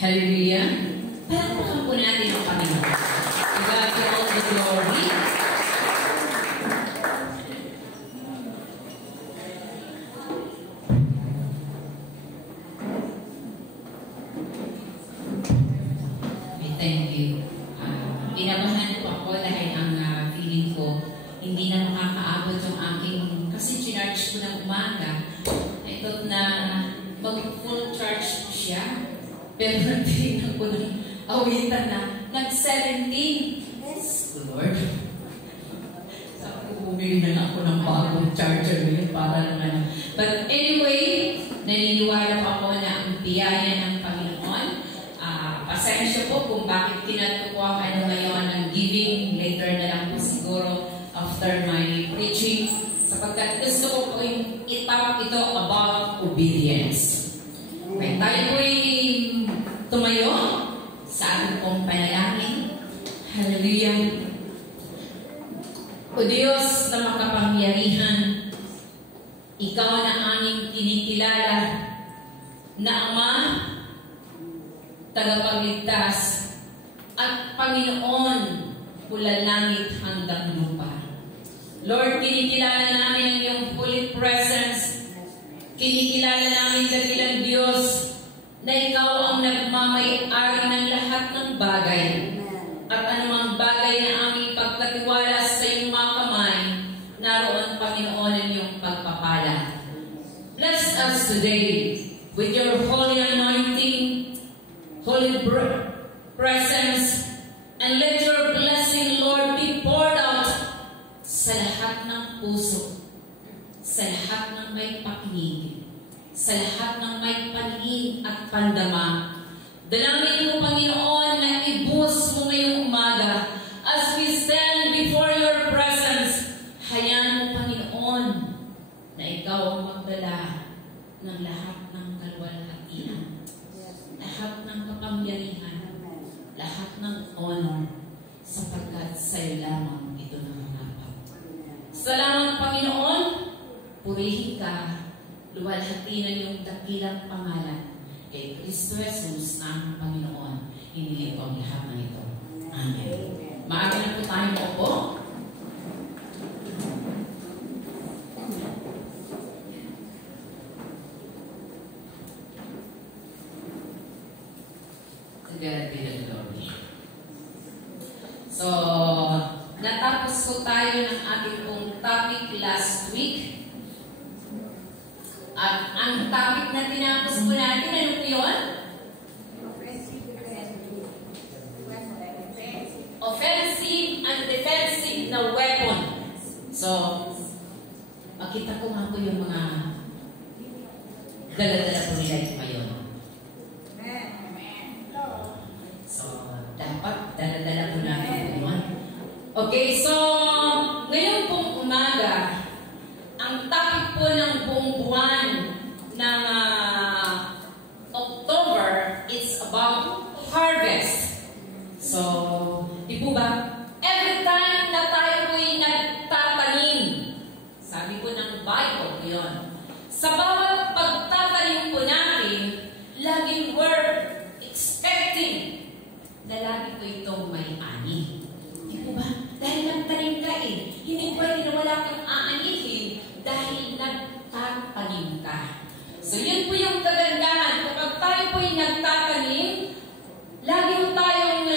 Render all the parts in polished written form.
Hallelujah! Palakpakan po natin ang Panginoon. To God be all the glory. We thank you. Inabahan po ako dahil ang feeling ko hindi na makakaabot yung aking, kasi chinarge ko ng umaga. I thought na mag-full charge siya. Pero nagtinan ko ng awitan na nag-17. Yes, Lord. Sabi ko, bumili na lang ako ng bagong charger ngayon para naman. But anyway, naniniwala pa ako na ang biyaya ng Panginoon. Pasensya po kung bakit kinatukuhan ngayon ng giving. Later na lang po siguro after my preaching. Sapagkat gusto ko po yung itawag ito about obedience. Okay, tayo po'y tumayo sa ating pong panalangin. Hallelujah. O Diyos na makapangyarihan, Ikaw na aming kinikilala na Ama, tagapagligtas, at Panginoon mula langit hanggang lupa. Lord, kinikilala namin ang iyong holy presence. Kinikilala namin dakilang Diyos na Ikaw ang nagmamay-ari ng lahat ng bagay. At anumang bagay na aming pagkatiwala sa iyong mga kamay, naroon, Panginoon, ang iyong pagpapala. Bless us today with your holy anointing, holy presence, and let your blessing, Lord, be poured out sa lahat ng puso, sa lahat ng may pakinig, sa lahat ng may paningin at pandama. Dalangin mo, Panginoon, na ibus mo ngayong umaga as we stand before your presence. Hayaan mo, Panginoon, na Ikaw ang magdala ng lahat ng kalwalhatian, lahat ng kapangyarihan, lahat ng honor, sapagkat sa'yo lamang ito nangangapat. Salamat, Panginoon. Purihin ka, luwalhati na iyong dakilang pangalan. Kay Kristo Jesus na ang Panginoon, hindi ito ang lahat na ito. Amen. Maaga na po tayo po. So, natapos po tayo ng ating pong topic last week. At ang topic na tinapos po natin, ano po yun? Offensive and defensive na weapon. So, makita ko nga po yung mga dala-dala po nila ito ngayon. So, dapat dala-dala po natin po yun. Okay, so, ngayon pong umaga, ang topic po ng buong buwan ng October is about harvest. So, di po ba? Every time na tayo po'y nagtatanim, sabi po ng Bible yun, sa bawat pagtatanim po natin, laging we're expecting na lagi po itong may ani. Di po ba? Dahil nagtanim ka hindi pwede na wala kang aanihin dahil nagtatanim ka. So, yun po yung kagandahan. Kapag tayo po'y nagtatanim, lagi po tayong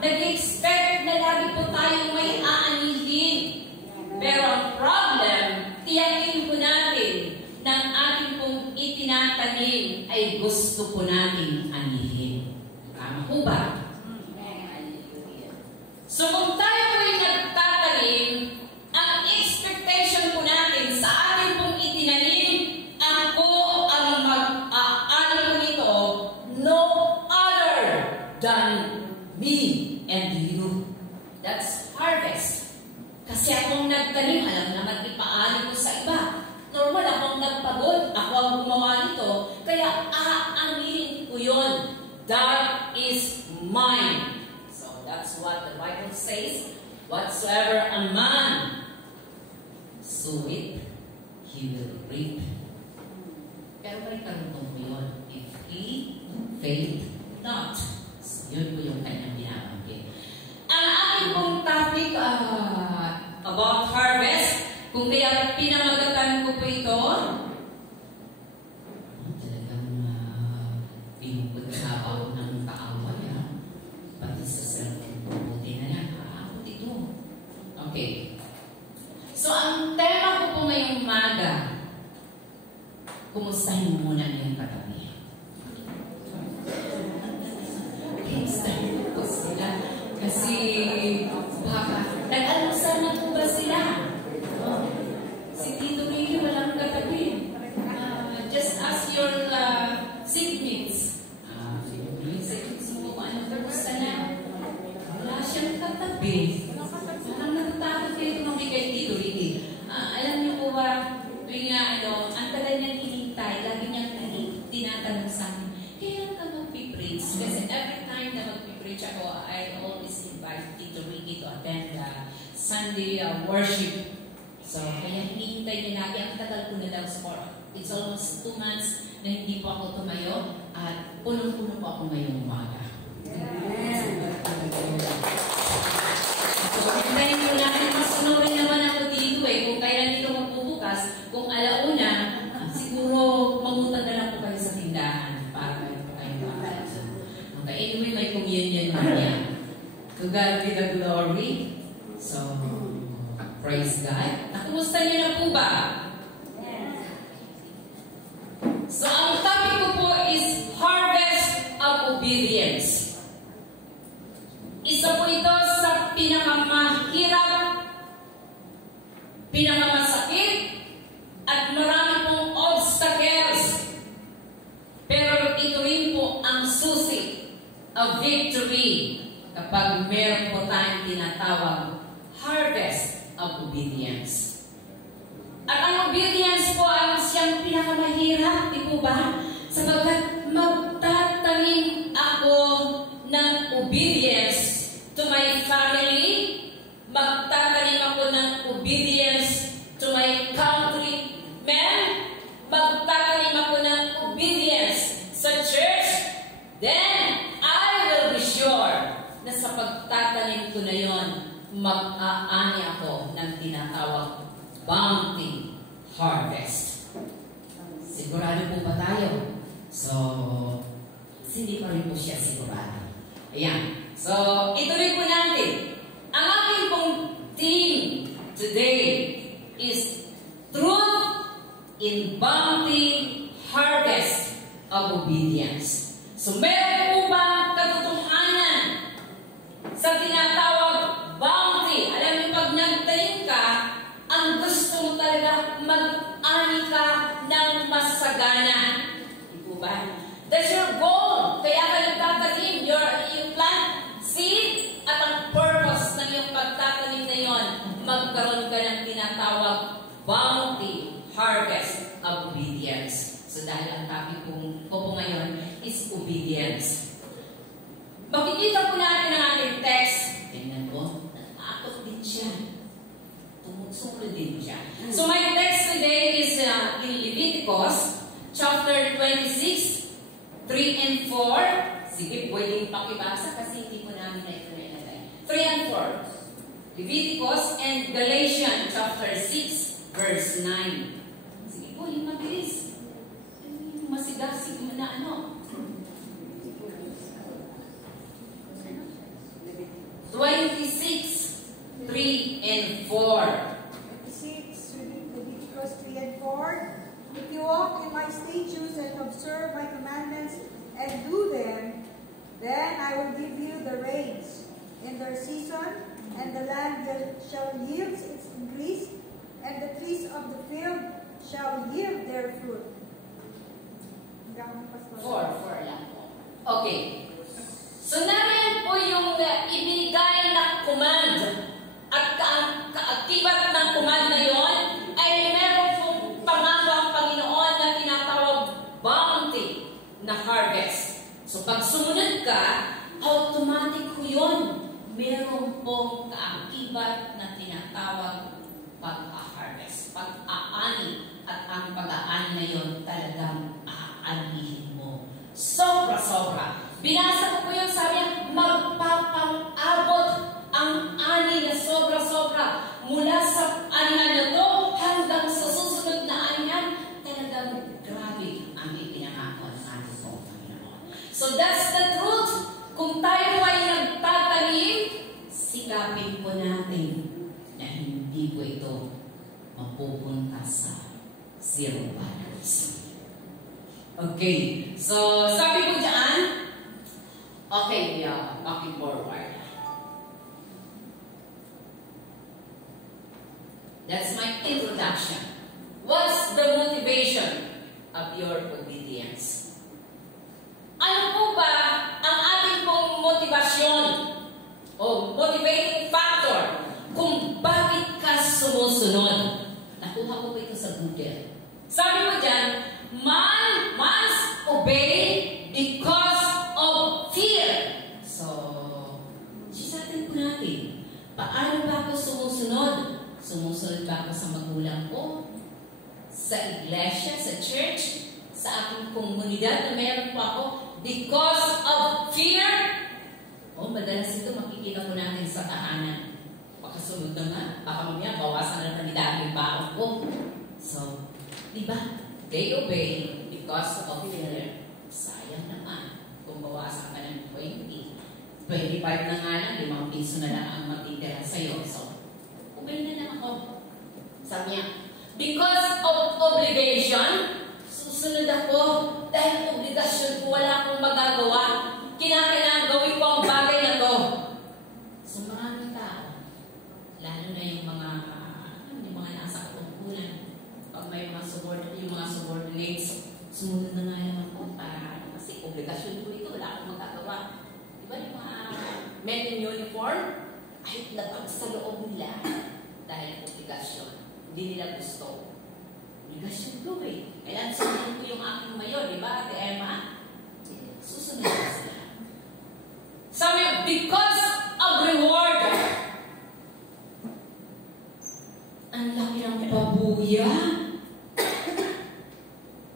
nag-expect na lagi po tayong may aanihin. Pero ang problem, tiyakin po natin ng ating pong itinatanim ay gusto po natin anihin. Tama po ba? So, kung tayo po'y nagtatanim, ang expectation po natin sa ating pong itinanim, ako ang mag-aani po nito, no other than me and you. That's harvest. Kasi akong nagtanim, alam naman ipaani ko sa iba. Normal akong nagpagod, ako ang gumawa nito, kaya aanihin ko yun. That is mine. So that's what the Bible says. Whatsoever a man soweth, he will reap. Pero may tanong po yun. If he faith not. So, yun po yung kanyang binabanggit. Ang aking pong topic about harvest, kung kaya pinamagatan ko po ito, talagang pinagkasaba ko ng kaaway, pati sa cellphone, buti na yan, kaakot ito. Okay. So, ang tema ko po ngayong umaga, kumustahin mo muna niyang katabi. Kumustahin po sila. Kasi, baka, nag-alusan na po ba sila? Si Tito Ricky walang katabi. Just ask your seatmates. Seatmates mo kung ano, kamusta na? Wala siyang katabi. Parang natatakot kayo kung kay Tito Ricky. Alam niyo po ba, tuwing nga, ang tagal niyang hinintay, lagi niyang tinatanong sa akin, kailan ka mag-preach? Kasi every time na mag-preach ako, I always invite Tito Ricky to attend the Sunday worship. So, kaya hinihintay niya lagi. Ang tagal ko na daw sa it's almost 2 months na hindi po ako tumayo at punong-puno po ako ngayong umaga. So, hintayin nyo natin, masunurin naman ako dito kung kailan dito magbubukas, kung alauna, siguro mangutan na lang po kayo sa tindahan para kayo po kayo makakal. Okay, anyway, may communion na niya. To God be the glory. So, praise God. Nakumusta niyo na po ba? So, ang topic ko po is Harvest of Obedience. Isa po ito sa pinakamahirap, pinakamasakit, at marami pong obstacles. Pero ito rin po ang susi of victory kapag meron po tayong tinatawag harvest of obedience. At ang obedience po ay siyang pinakamahirap, di po ba? Sapagkat magtatanim ako ng obedience to my family, magtatanim ako ng obedience to my countrymen, magtatanim ako ng obedience sa church, then I will be sure na sa pagtatanim ko na yon, mag-aani ako ng tinatawag bounty harvest. Sigurado po ba tayo? So, hindi pa rin po siya sigurado. Ayan. So, ituloy po natin. Ang aking pong theme today is truth in bounty harvest of obedience. So, meron po ba katotohanan sa tinatawag bounty? Alam niyo, pag nagtanim ka, ang gusto mo talaga mag-ani ka ng masagana. Di po ba? That's your goal. Kaya ka nagtatanim. You plant seed at ang purpose ng iyong pagtatanim na yon, magkaroon ka ng tinatawag bounty harvest of obedience. So dahil ang topic ko po ngayon is obedience. Makikita po natin ang ating text. Tingnan po, nakakot din siya. Tumusunod din siya. So my text today is in Leviticus chapter 26, 3 and 4. Sige, pwedeng pakibasa kasi hindi po namin na ito nilagay. 3 and 4. Leviticus and Galatians chapter 6, verse 9. Sige po, yung mabilis. Yung masigasig mo na ano. 26, 3 and 4. 26, Leviticus 3 and 4. If you walk in my statutes and observe my commandments and do them, then I will give you the rains in their season, and the land shall yield its increase, and the trees of the field shall yield their fruit. 4 lang po. Okay. So, namin po yung ibinigay na command at kaakibat ng command na yon ay meron pong pangako ang Panginoon na tinatawag bounty na harvest. So, pag sumunod ka, automatic ko yun. Meron pong kaakibat na tinatawag pag-harvest, pag-aani, at ang pag-aani na yon talagang aanihin mo. Sobra-sobra. Binasa So that's the truth. Kung tayo ay nagtatanim, sikapin po natin na hindi po ito mapupunta sa zero balance. Okay. So, sabi ko dyan, okay, yeah, walking forward. That's my introduction. What's the motivation of your obedience? Ano po ba ang ating pong motivasyon o motivating factor kung bakit ka sumusunod? Nakuha ko po ito sa Google. Sabi mo dyan, man must obey because of fear. So, sisatin po natin, paano ba ako sumusunod? Sumusunod ba ako sa magulang ko? Sa iglesia, sa church, sa aking komunidad na meron po ako because of fear? O, madalas ito makikita po natin sa tahanan. Pagkasunod na nga, baka mamaya bawasan na naman dahil yung baon ko. So, di ba? They obey because of fear. Sayang naman kung bawasan ka ng 20. 25 na nga lang, 5 piso na lang ang matitira sa'yo. So, obey na lang ako. Sabi niya, because of obligation, susunod ako dahil obligasyon ko, wala akong magagawa. Kinakailangan gawin ko ang bagay na to. So, maraming tao, lalo na yung mga nasa katungkulan, pag may mga subordinates, sumunod na nga lang ako para, kasi obligasyon ko ito, wala akong magagawa. Diba yung mga men in uniform, ay labag sa loob nila dahil obligasyon. Hindi nila gusto. Obligasyon ko eh. Kailan sunod ko yung aking mayor, di ba, Ate Emma? Susunod ko sila. Sabi, because of reward. Ang laki ng pabuya.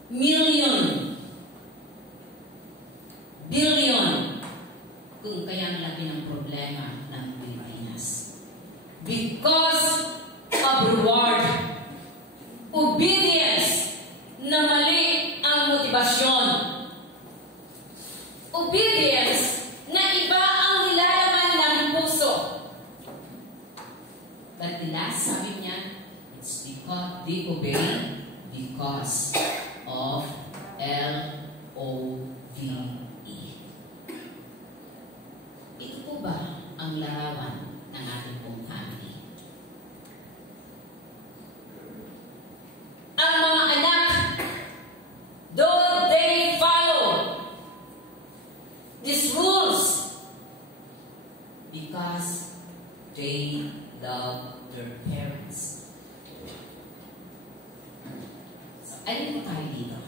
Million. Billion. Kung kaya ang laki ng problema ng Pilipinas. Because of reward. Obedience na mali ang motivasyon. Obedience na iba ang nilalaman ng puso. But the last sabi niya, it's because they obey because of L-O-V-E. Ito po ba ang larawan ng ating pong family? Ang mga anak, though they follow these rules because they love their parents. So, alin mo tayo dito?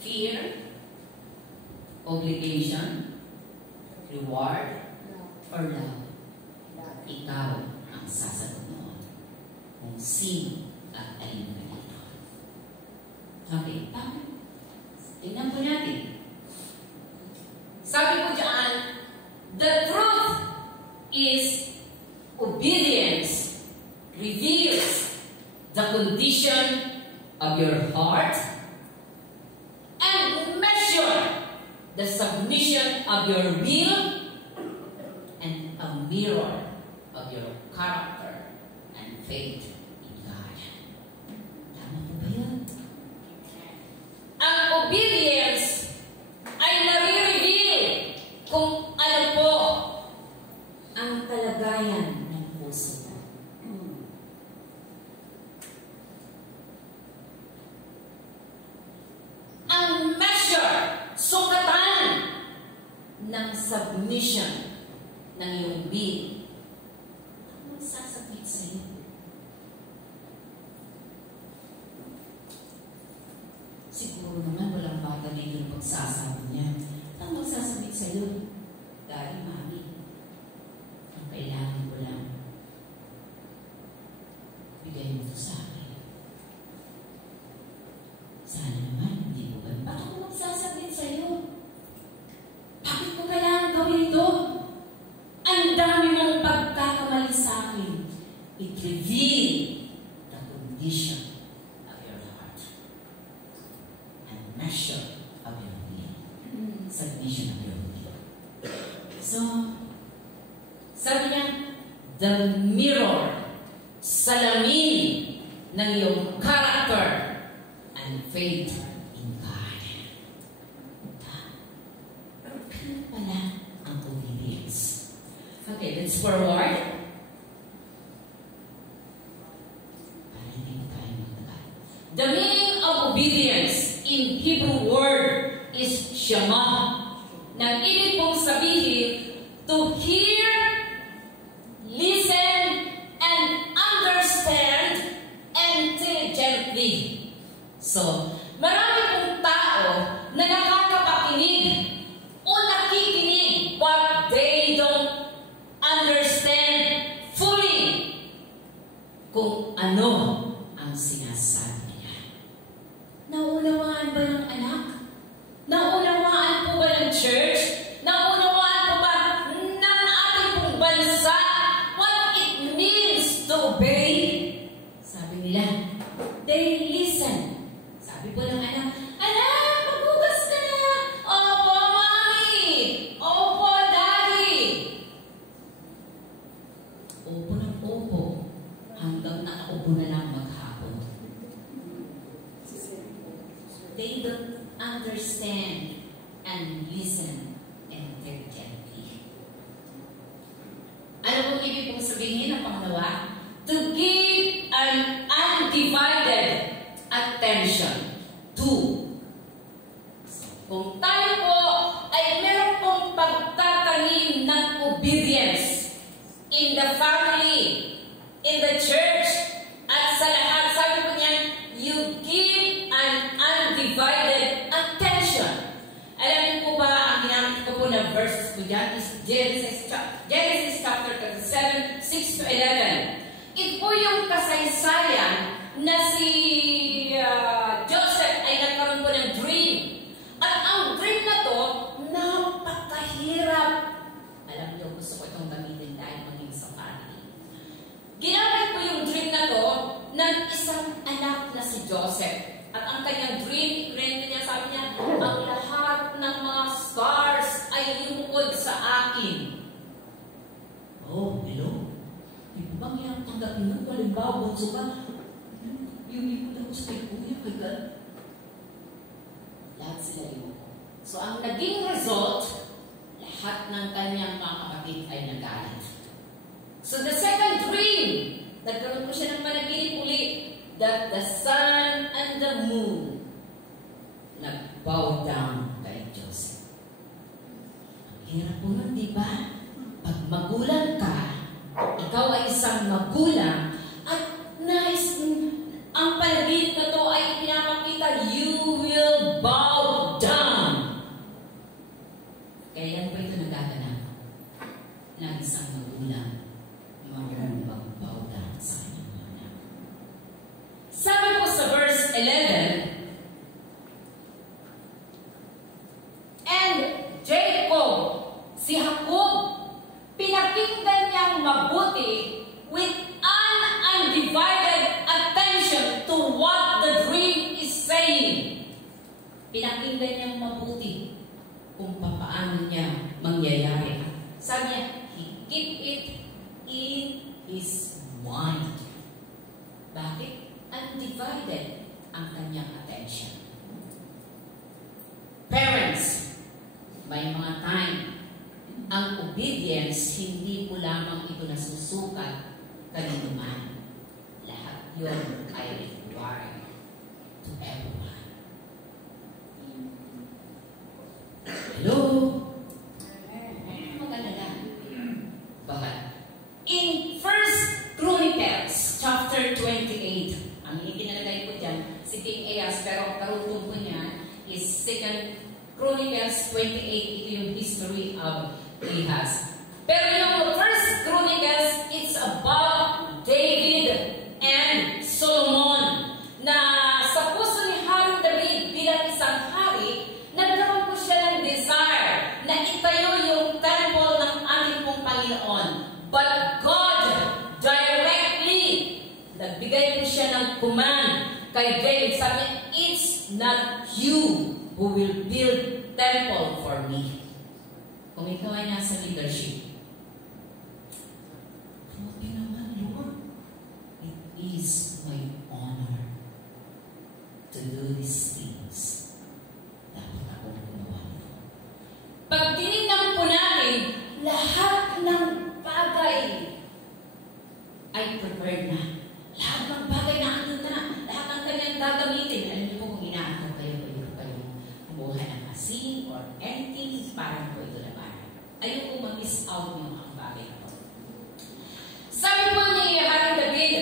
Fear, obligation, reward, or love? Ikaw ang sasagot noon. Kung sino at alin na dito. Okay, bakit? Tingnan po natin. Sabi ko dyan, the truth is obedience reveals the condition of your heart and measure the submission of your will and a mirror of your character and faith in God. Tama po ba yun? Ang obedience ay nare-reveal kung ano po ang kalagayan ng puso mo. Ang measure, sukatan ng submission ng iyong will. Ang magsasabit sa iyo. Siguro naman walang bata dito ng pagsasabi niya. Ang magsasabit sa iyo, Daddy, Mami, ang kailangan ko lang, bigay mo ito sa akin. Sana naman, hindi ko ba? Bakit ko magsasabit sa iyo? Bakit ko kailangan gawin ito? Ang dami mong pagkakamali sa akin. It reveals the condition of your heart and measure of your will. submission of your will. So, sabi niya, the mirror, salamin ng iyong character and faith in God. Ano pala ang obedience? Okay, let's forward. The meaning of obedience in Hebrew word is shema. Nang ibig pong sabihin, to hear, listen, and understand intelligently. So, marami pong tao na nakakapakinig o nakikinig but they don't understand fully kung ano ang sinasabi. Naunawaan ba ng anak? Naunawaan po ba ng church? Naunawaan po ba ng ating pong bansa what it means to obey? Sabi nila, they listen. Sabi po ng anak, anak, maghugas ka na. Opo, mami. Opo, daddy. Opo ng opo hanggang nakaupo na lang maghapon. They don't understand and listen intelligently. Ano pong ibig pong sabihin ng pangalawa? To give an undivided attention to. Kung tayo po ay meron pong pagtatanim ng obedience in the family, in the church, at sa lahat, sabi po niya, you give an undivided attention. Alam niyo po ba, ang ginamit ko po na verses po dyan is Genesis chapter 37, 6 to 11. Ito po yung kasaysayan na si Joseph ay nagkaroon po ng dream. At ang dream na to, napakahirap. Alam niyo, gusto ko itong gamitin dahil maging sa family. Ginamit ko yung dream na to ng isang anak na si Joseph. At ang kanyang dream niya, sabi niya, ang lahat ng mga stars ay lumukod sa akin. Oh, hello? Di ba bang hirap tanggapin nun? Halimbawa, bunso ka, yung likod ako sa kuya, kay God. Lahat sila lumukod. So, ang naging result, lahat ng kanyang mga kapatid ay nagalit. So, the second dream, nagkaroon ko siya ng panaginip ulit, that the sun and the moon nag-bow down kay Joseph. Ang hirap po nun, di ba? Pag magulang ka, ikaw ay isang magulang, at nice, ang panaginip na to ay pinapakita, you will bow down. Kaya yan po ito nagaganap ng isang magulang, mag-bow down sa kanyang mga anak. Sabi po sa verse 11, and Jacob, si Jacob, pinakinggan niyang mabuti with an undivided attention to what the dream is saying. Pinakinggan niyang mabuti kung paano niya mangyayari. Sabi niya, he keep it in his mind. Bakit? Undivided ang kanyang attention. Parents, may mga time, ang obedience, hindi po lamang ito nasusukat kanino man. Lahat yun ay required to everyone. Hello? Maganda. Bakit? In 1 Chronicles chapter 28, ang ikinalagay ko dyan, si King Ahaz, pero ang karutong po niya is 2 Chronicles 28, ito yung history of Ahaz. Pero yung 1 Chronicles, it's about David and Solomon, na sa puso ni Haring David bilang isang hari, nagkaroon po siya ng desire na itayo yung temple ng ating pong Panginoon. But God directly nagbigay po siya ng command kay David. Sabi niya, it's not you who will build temple for me. Kung ikaw ay nasa leadership, okay naman, Lord. It is my honor to do these things. Dapat akong gumawa nito. Pag tinignan po natin, lahat ng bagay ay prepared na. Lahat ng bagay na ano na. Lahat ng kanyang gagamitin. Alam niyo po kung inaanong kayo kumuha ng asin or anything, parang po ito na parang. Ayoko mag-miss out yung mga bagay na po. Sabi po ni Haring David,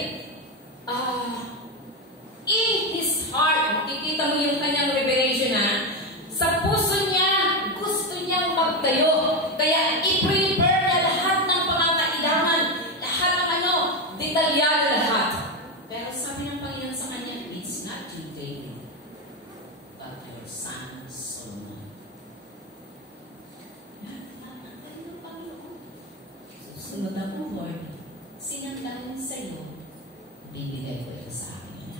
in his heart, makikita mo yung kanyang revelation na, sa puso niya, gusto niyang magtayo. Kaya i-prepare niya lahat ng pangangailangan, lahat ng detalyado lahat. Pero sabi ng Panginoon sa kanya, it's not you, David, but your son, Solomon. Nagtatanggalin ng Panginoon. Susunod ako, Lord. Sinanggalan sa iyo, bibigay ko ito sa akin.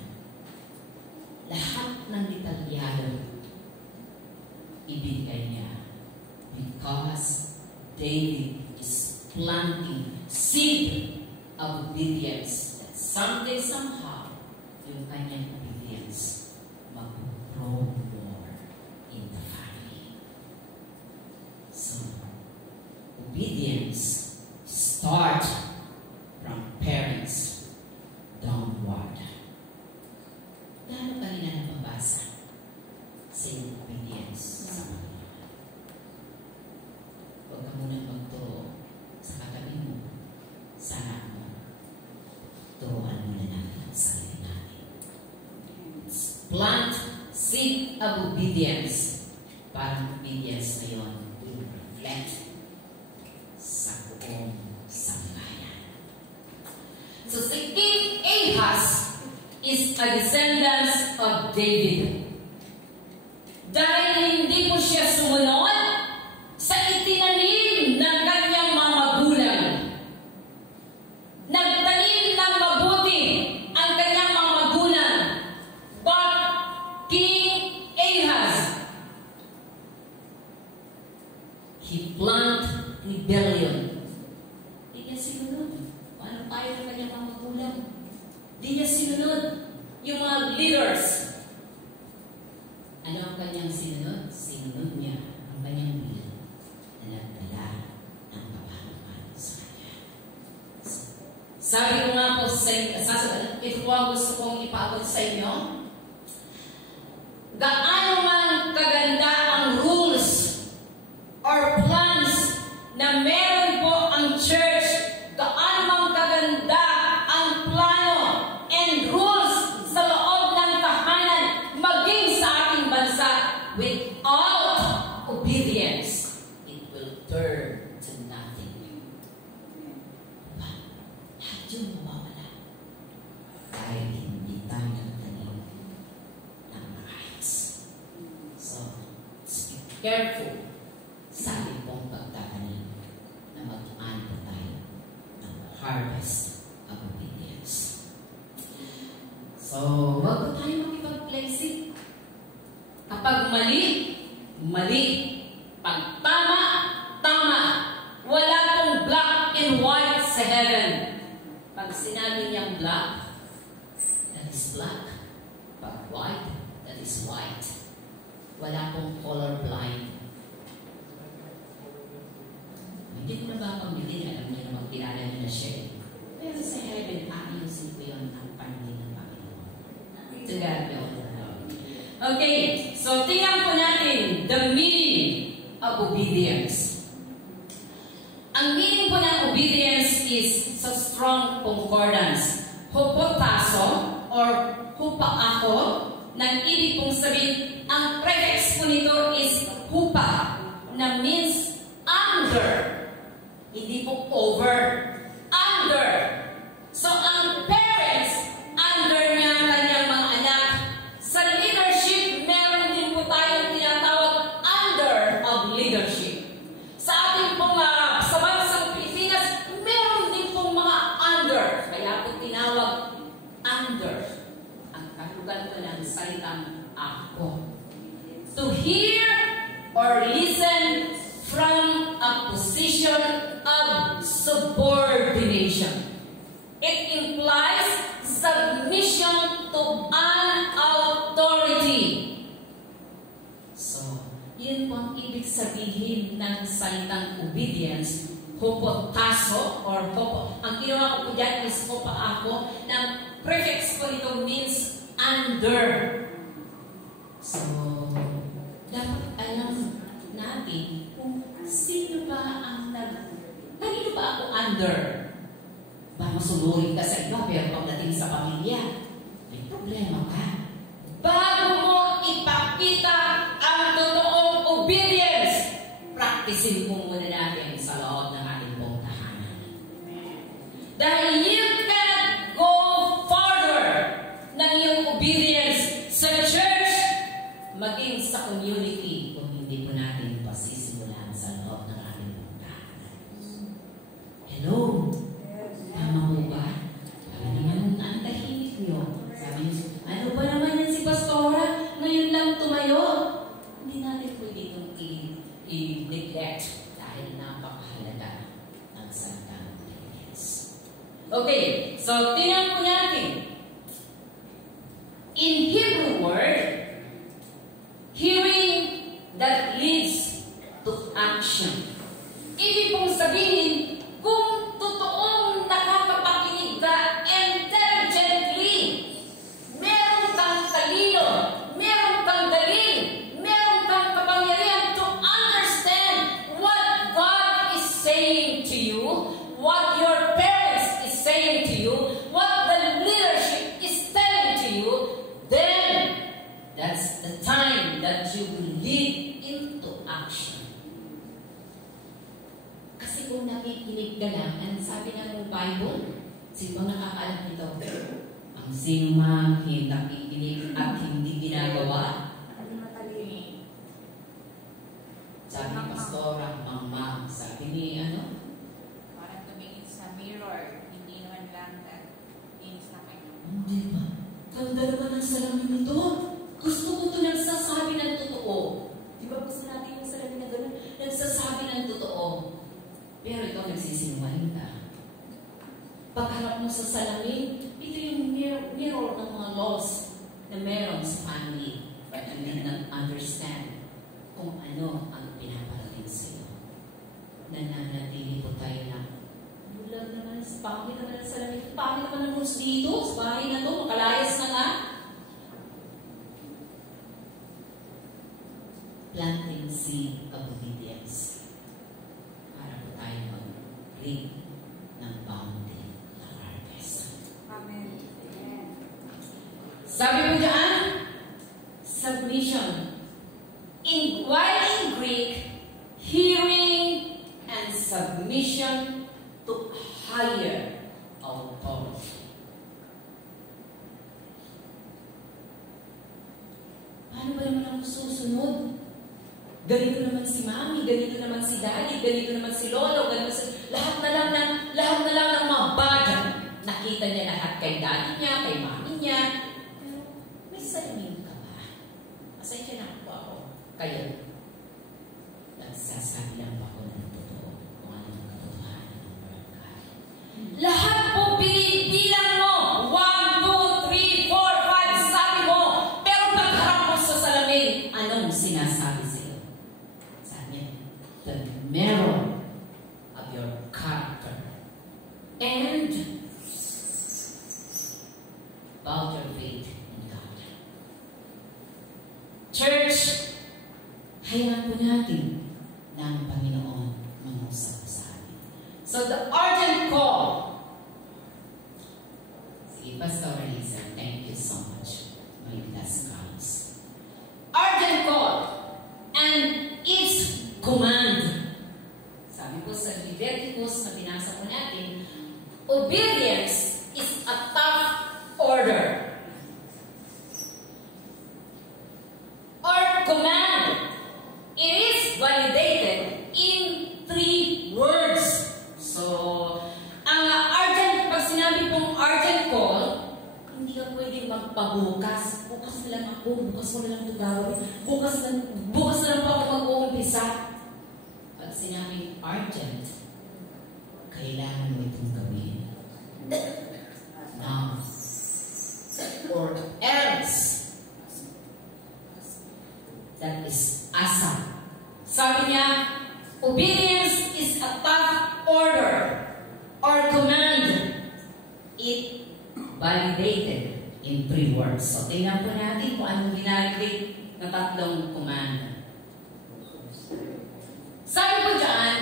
Lahat ng detalyado, ibigay niya. Because David is planting seed of obedience that someday, somehow, yung kanyang obedience mag-grow more in the family. So, obedience start from parents downward. Gano'n kanina nababasa sa iyong obedience sa Panginoon? Huwag ka muna magturo sa katabi mo, sa anak mo. Turuan muna natin ang sarili natin. Plant seed of obedience para ang obedience na yun will reflect sa buong sambahayan. So si King Ahaz is a descendant of David. Dahil hindi po siya sumunod sa itinanim ng kanyang mga magulang. Nagtanim ng mabuti ang kanyang mga magulang. But King Ahaz, he planted rebellion. Hindi niya sinunod. Paano tayo ng kanyang mga magulang? Hindi niya sinunod yung mga leaders. Ano ang kanyang sinunod? Sinunod niya ang kanyang will na nagdala ng kapahamakan sa kanya. Sabi ko nga po sa ito po ang gusto kong ipaabot sa inyo. Gaano man kaganda ang rules or plans na meron po ang church, gaano man kaganda ang plano and rules sa loob ng tahanan, maging sa ating bansa, without obedience, it will turn to nothing. Lahat yun mawawala. Dahil hindi tayo nagtanim ng maayos. So, let's be careful sa ating pong pagtatanim na mag-aan po tayo ng harvest of obedience. So, wag po tayo makipag-placing. Kapag mali, mali. Pag tama, tama. Wala pong black and white sa heaven. Pag sinabi niyang black, that is black. Pag white, that is white. Wala pong color blind. Hindi ko na ba pambitin? Alam niyo naman, kilala niyo na siya. Pero sa heaven, ayusin ko yun ang paningin ng Panginoon. To God be all the glory. Okay, so tingnan po natin the meaning of obedience. Ang meaning po ng obedience is sa strong concordance. Hupotaso or hupaako, nang ibig pong sabihin, ang prefix po nito is hupa, na means under. Hindi po over. Under. So, ang parents, under niya ang kanyang mga anak. Sa leadership, meron din po tayong tinatawag under of leadership. Sa ating pong sa bansang Pilipinas, meron din pong mga under. Kaya po tinawag under. Ang kahulugan ko ng salitang ako. To hear or or listen from a position of subordination. It implies submission to an authority. So, yun po ang ibig sabihin ng salitang obedience, hopotasso, or hopo. Ang ginawa ko po dyan is hopa ako, na prefix po ito means under. So, dapat alam natin kung sino ba ang kanino ba ako under? Ba masunurin ka sa iba pero pagdating sa pamilya, may problema ka. Bago mo ipakita ang totoong obedience, practicein mo muna natin sa loob ng ating buong tahanan. Dahil you cannot go further ng iyong obedience sa church, maging sa community, kung hindi po natin pasisimulan sa loob ng ating buong tahanan. Hello? Tama po ba? Para naman ang tahimik nyo. Sabi nyo, ano ba naman yan si Pastora? Ngayon lang tumayo. Hindi natin pwede itong i-neglect dahil napakahalaga ng salitang obedience. Okay, so tingnan po natin. In Hebrew word, hearing that leads to action. Ibig pong sabihin, kung totoong nakakapakinig ka intelligently, meron kang talino, meron kang galing, meron kang kapangyarihan to understand what God is saying to you, what your parents is saying to you, what the leadership is telling to you, then that's the time that you will lead into action. Kasi kung nakikinig ka lang, ang sabi ng Bible, sino nakakaalam nito? Ang sinumang nakikinig at hindi ginagawa, sabi ni Pastora, mama, sabi ni Parang tumingin sa mirror, hindi naman lang tingin sa kanya. Hindi ba? Ganda naman ang salamin nito. Gusto ko ito nagsasabi ng totoo. Di ba gusto natin yung salamin na gano'n? Nagsasabi ng totoo. Pero ikaw nagsisinungaling ka. Pagharap mo sa salamin, ito yung mirror ng mga laws na meron sa family. But you did not understand kung ano ang pinaparating sa iyo. Nananatili po tayo na bulag naman, pangit naman ang salamin. Pangit naman ang rules dito. Sa bahay na to, makalayas na nga. Planting seed of obedience. Para po tayo mag-reap ng bounty ng harvest. Amen. Sabi mo dyan, submission. While in Greek, hearing and submission to higher authority. Paano ba naman ako susunod? Ganito naman si mami, ganito naman si daddy, ganito naman si lolo, ganito si... Lahat na lang ng mga bagay. Nakita niya lahat kay daddy niya, kay mami niya. Pero may salamin ka ba? Pasensya na po ako. Kayo, nagsasabi lang ba ako ng totoo kung anong katotohanan ng Word God? Lahat po pinibilang mo. 1, 2, 3, 4, 5, sabi mo. Pero pagharap mo sa salamin, anong sinasabi sa'yo? Sabi niya, the mirror of your character and about your faith in God. Church, hayaan po natin na ang Panginoon mangusap sa atin. So the urgent call. Sige, Pastor Lisa, thank you so much. My last comes. Urgent call and its command. Sabi po sa Leviticus na binasa po natin, obedience is a tough order. Or command. It is validated in 3 words. So, ang urgent, pag sinabi pong urgent call, hindi ka pwedeng magpabukas. Bukas na lang ako, bukas mo na lang ito gawin. Bukas na lang po ako mag-uumpisa. that is ASAP. Sabi niya, obedience is a tough order or command. It validated in 3 words. So, tingnan po natin kung anong vinalidate na 3 command. Sabi po dyan,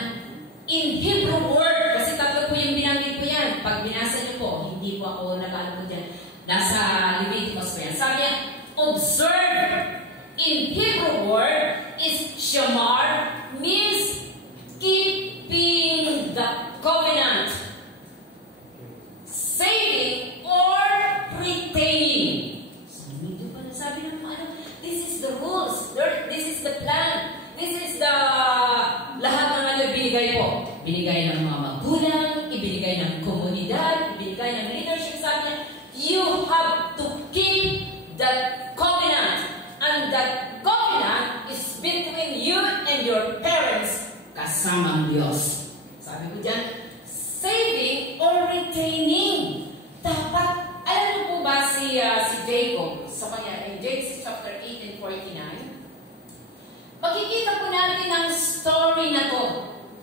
in Hebrew word, kasi 3 po yung binanggit ko yan. Pag binasa niyo po, hindi po ako nag-ano po dyan. Nasa Leviticus po yan. Sabi niya, observe. In Hebrew word is shamar, means keeping the covenant, saving or retaining. So, medyo pa nasabi ng mga ano, this is the rules, this is the plan, this is the lahat ng ano binigay po. Binigay ng mga magulang, ibinigay ng komunidad, ibinigay ng leadership. Sabi niya, you have to keep that covenant. And that covenant is between you and your parents kasama ang Diyos. Sabi ko dyan, saving or retaining. Dapat, alam niyo po ba si Jacob, sa kanya, in Genesis chapter 8 and 49, makikita po natin ang story na to,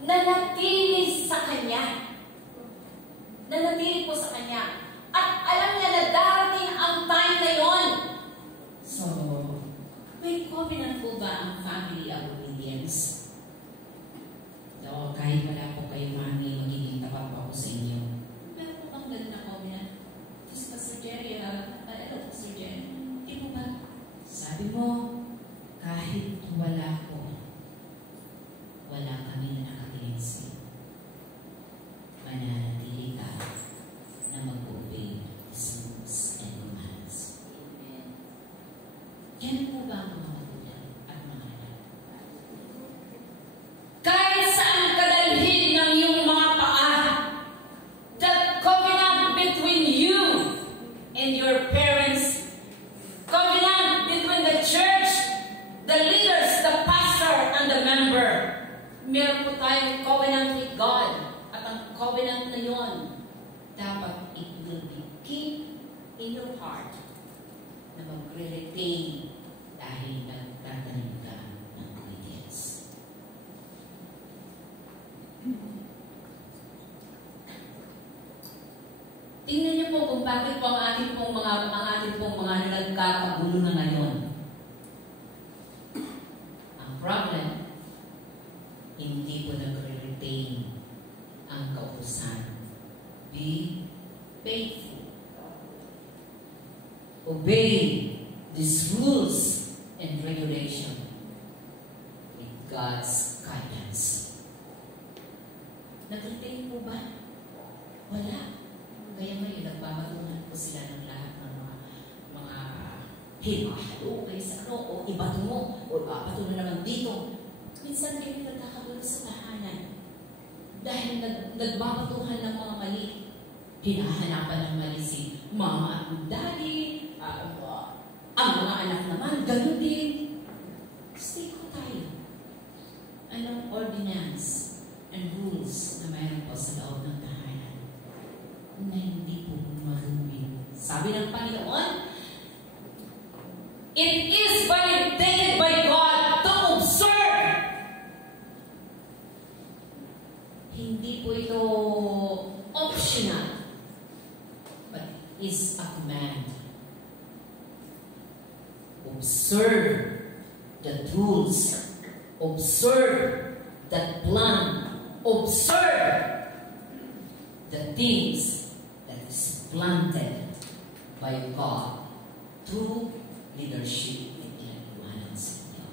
na natili sa kanya. Nanatili po sa kanya. At alam niya na darating ang time na yon. So, may covenant po ba ang family of obedience? So, kahit wala po kayo mami, magiging tapat pa ako sa inyo. Meron po bang ganun na covenant? Just Pastor Jerry, hello Pastor Jerry. Di po ba? Sabi mo, kahit wala po, wala kami na nakatingin sa'yo. Mananatili ka na mag-obey sa rules and commands. Amen. Yan po ba ang mga magulang at mga anak? Kahit saan kadalhin ng iyong mga paa, that covenant between you and your parents, covenant between the church, the leaders, the pastor, and the member. Meron po tayong covenant with God. At ang covenant na yon, dapat it will be keep in your heart na magre-retain dahil nagtatanim ka ng obedience. Tingnan niyo po kung bakit po ang ating pong mga nagkakagulo na ngayon. Ang problem, hindi po nagre-retain ang kautusan. Be faithful. Obey these rules and regulation with God's guidance. Nag-retain po ba? Wala. Kaya ngayon, nagpapatunan po sila ng lahat ng mga hinahalo kayo sa ano, o ibato mo, o ipapatunan naman dito. Minsan kayo nagkakagulo sa tahanan. Dahil nagbabatuhan ng mga mali. Hinahanapan ng mali si mama at daddy, ang mga anak naman, ganun din. Stay ko tayo. Anong ordinance and rules na mayroon po sa loob ng tahanan na hindi po marumi. Sabi ng Panginoon, it is validated by God to observe. Hindi po ito optional, but is a command. Observe the rules. Observe the plan. Observe the things that is planted by God through leadership and ginagawa sa inyo.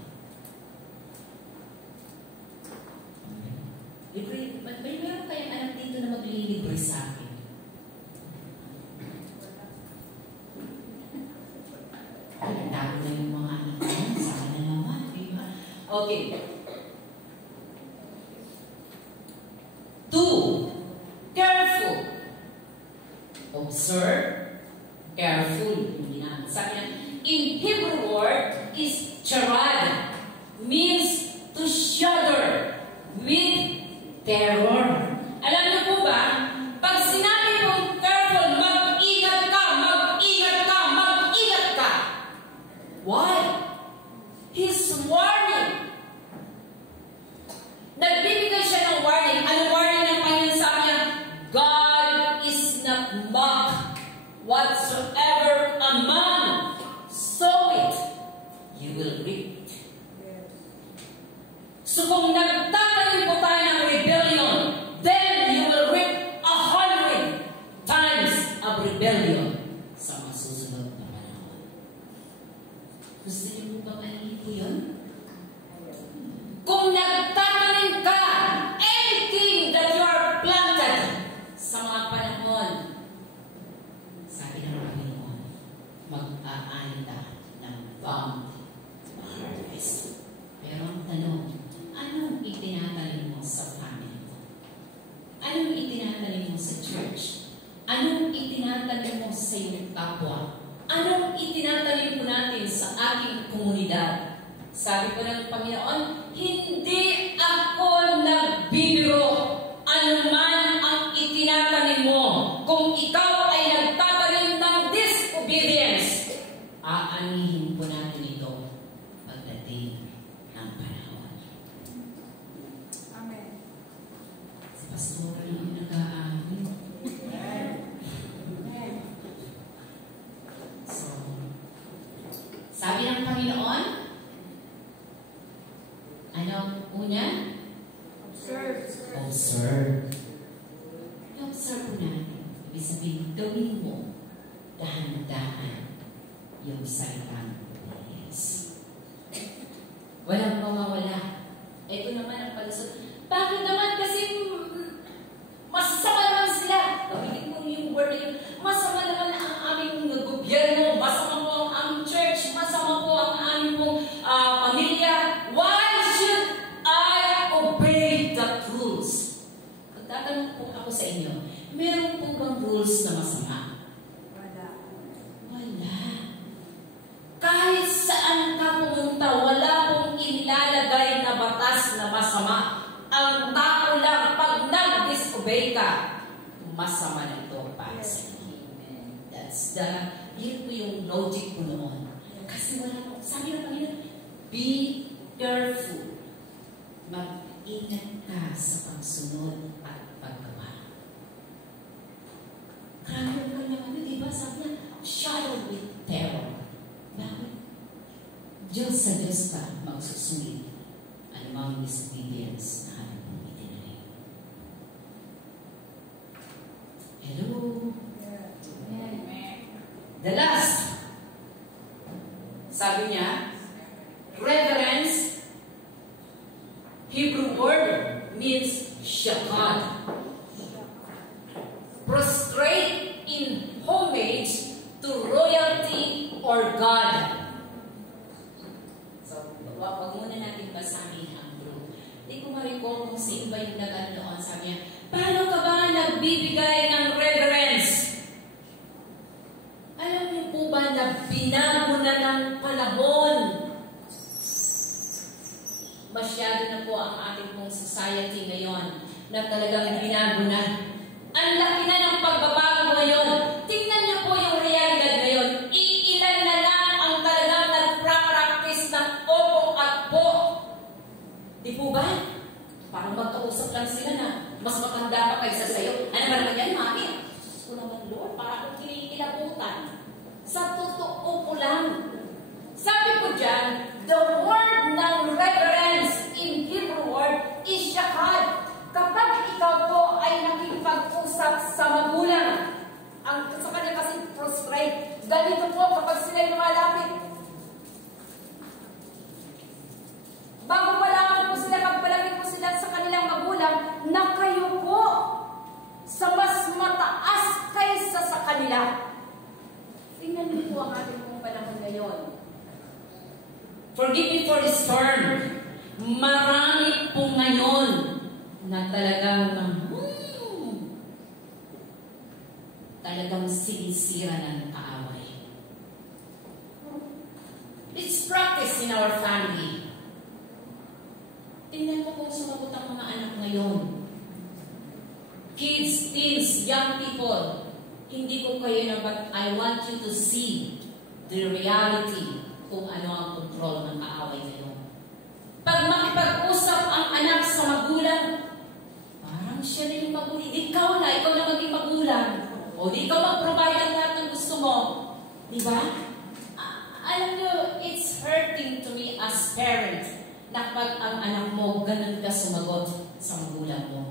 May meron kayong anak dito na maglilibre sa akin. Ang dami na yung mga anak naman. Sana na naman. Diba? Okay. 2. Careful. Observe. Careful. Sabi niya, in Hebrew word is charad. Means to shudder with terror. Alam niyo po ba, pag sinabi mong careful, mag-ingat ka, mag-ingat ka, mag-ingat ka. Why? His word So kung nagtatanim po tayo ng rebellion, then you will reap 100 times of rebellion sa masusunod na panahon. Gusto niyo ba manihin po yun? Kung nagtatanim ka, anything that you are planted sa mga panahon, sabi ng Panginoon, mag-aani ka ng bound harvest. Pero ang tanong, anong itinatanim mo sa family mo? Anong itinatanim mo sa church? Anong itinatanim mo sa iyong kapwa? Anong itinatanim mo natin sa ating komunidad? Sabi po ng Panginoon, hindi ako nagbibiro. Ano man ang itinatanim mo, kung ikaw ay nagtatanim ng disobedience, aanihin po natin ito pagdating ng panahon. Amen. Si Pastor lang yung nag-aamin. So, sabi ng Panginoon, ano una? Observe. Observe. I-observe po natin. Ibig sabihin, gawin mo dahan-dahan yung salitang yes. Walang mawawala. Ito naman ang palusot. Bakit naman kasi masama naman sila? Gawin mo yung word na yun. Masama naman ang aming gobyerno. Masama po ang aming church. Masama po ang aming pong pamilya. Why should I obey the rules? Magtatanong po ako sa inyo, meron po bang rules na masama? Wala. Wala. Kahit saan ka pumunta, wala pong inilalagay na batas na masama. Ang tao lang, pag nag-disobey ka, masama na ito para sa iyo. That's yun po yung logic ko noon. Kasi wala po, sabi ng Panginoon, be careful. Mag-ingat ka sa pagsunod at paggawa. Grabe ka naman, di ba? Sabi niya, shadow with terror. Bakit? Diyos sa Diyos ka magsusunod. Anumang disobedience na alam mong itinanim. Hello? Amen. The last. Sabi niya, reverence, Hebrew word means shakad. Prostrate in homage to royalty or God. So, wag muna natin basahin ang group. Hindi ko ma-recall kung sino ba yung nag-ano noon. Sabi niya, paano ka ba nagbibigay ng reverence? Alam niyo po ba na binago na ng panahon? Masyado na po ang ating pong society ngayon na talagang binago na. Ang laki na ng pagbabago ngayon. Tingnan niyo po yung realidad ngayon. Iilan na lang ang talagang nagpa-practice ng opo at po. Di po ba? Parang magkausap lang sila na mas matanda pa kaysa sa'yo. Ano ba naman yan, mami? Gusto naman, Lord, para kung kinikilabutan. Sa totoo po lang. Sabi ko dyan, the word ng reverence in Hebrew word is shakad. Kapag ikaw po ay nakikipag-usap sa magulang, ang sa kanya kasi prostrate, ganito po kapag sila'y lumalapit. Bago malaman po sila, pagpalapit po sila sa kanilang magulang, na kayo po sa mas mataas kaysa sa kanila. Tingnan niyo po ang ating pong panahon ngayon. Forgive me for this term. Marami po ngayon na talagang sinisira ng kaaway. It's practice in our family. Tingnan mo kung sumagot ang mga anak ngayon. Kids, teens, young people, hindi ko kayo na, but I want you to see the reality kung ano ang control ng kaaway ngayon. Pag makipag-usap ang anak sa magulang, parang siya na yung magulang. Ikaw na maging magulang. O di ikaw mag-provide ang lahat ng gusto mo. Di ba? Alam nyo, it's hurting to me as parents na pag ang anak mo ganun ka sumagot sa magulang mo.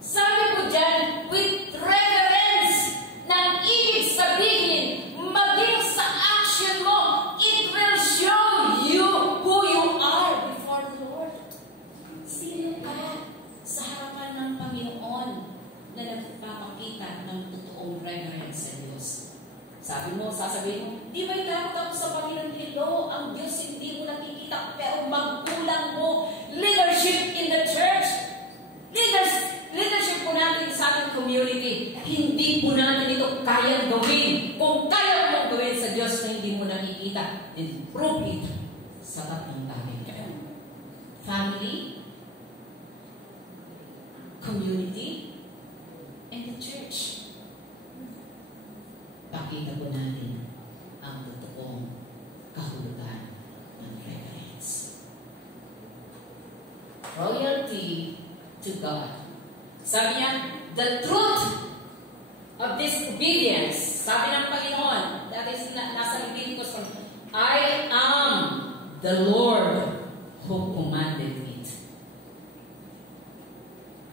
Sabi ko dyan, with reverence, nang ibig sabihin, maging sa action mo, it will show you who you are before the Lord. Sino ka sa harapan ng Panginoon na nagpapakita ng totoong reverence sa Diyos? Sabi mo, sasabihin mo, di ba'y takot ako sa Panginoon? Hello, ang Diyos hindi mo nakikita, pero magulang mo, leadership in the church, leadership po natin sa ating community, hindi po natin ito kayang gawin. Kung kaya mong gawin sa Diyos na hindi mo nakikita, then prove it sa tatlong bagay kayo. Family, community, and the church. Pakita po natin ang totoong kahulugan ng reverence. Royalty to God. Sabi niya, the truth of this obedience, sabi ng Panginoon, that is nasa Leviticus, I am the Lord who commanded it.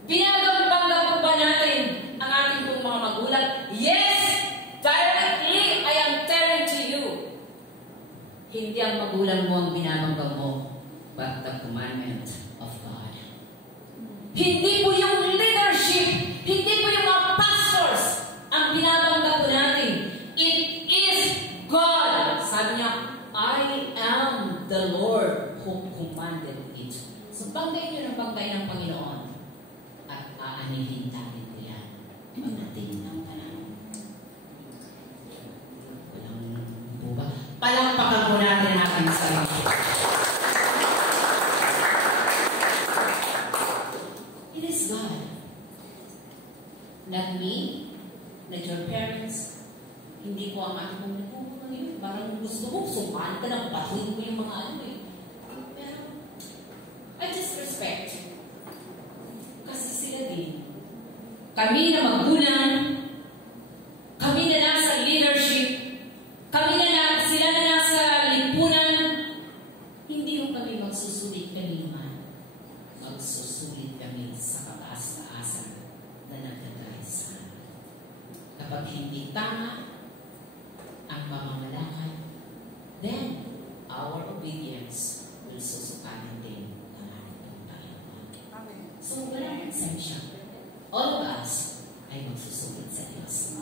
Binagagbangga po ba natin ang ating pong mga magulang? Yes! Directly, I am telling to you. Hindi ang magulang mo ang binabangga mo, but the commandment of God. Hindi po yung leadership, hindi po yung mga pastors ang binabangga po natin. It is God. Sabi niya, I am the Lord who commanded it. So, banggay niyo ng banggay ng Panginoon at aanihin natin ko yan pagdating ng panahon. Walang po ba? Palakpakan po natin ang ating sarili. It is God. Not me, not your parents. Hindi ko ang aking kong nagpupunta ngayon. Parang gusto mo, sumaan ka ng patuloy mo yung mga ano eh. Pero, I just respect. Kasi sila din. Kami na magulang, kami na nasa leadership, sila na nasa lipunan, hindi mo kami magsusulit kanina. Magsusulit kami sa kataas-taasan na nagdadahil sa amin. Kapag hindi tama ang pamamalakad, then our obedience will susukanin din ng ating Panginoon. So, walang exemption. All of us ay magsusulit sa Diyos.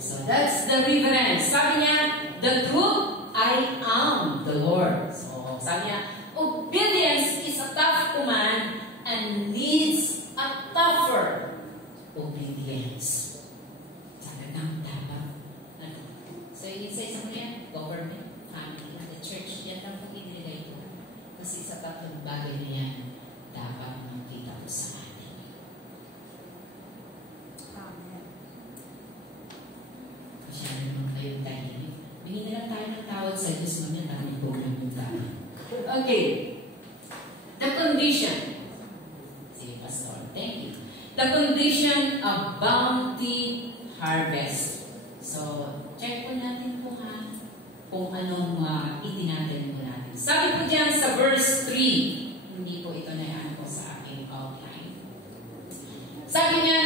So, that's the reverence. Sabi niya, the truth, I am the Lord. So, sabi niya, obedience is a tough command and needs a tougher obedience. Talagang dapat. So, sa isang yan, government, family, the church, yan lang pag inilagay ko. Kasi sa tatlong bagay na yan, dapat makita ko sa atin. Masyado naman kayong tahimik. Bigyan na lang tayo ng tawad sa Diyos naman, tamang program yung tayo. Okay. The condition. Sige, Pastor. Thank you. The condition of bounty harvest. So, check po natin po ha kung anong itinatin po natin. Sabi po dyan sa verse 3, hindi po ito na yan po sa aking outline. Sabi niya,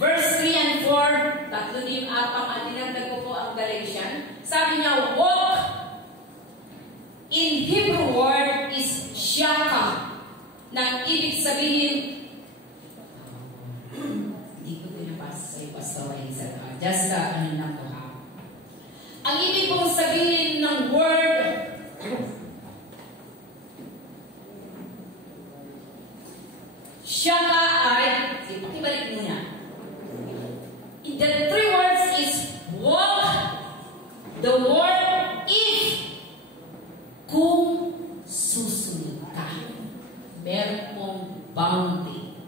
verse 3 and 4, tatlo din ang tinagdag ko po ang Galatian. Sabi niya, walk in Hebrew word is shaka. Nang ibig sabihin, hindi ko pinapasa sa iyo, Pastor Aiza. Just ano lang po ha. Ang ibig kong sabihin ng word, shaka ay, pakibalik muna. The three words is walk, the word if, kung susunod ka. Meron pong bounty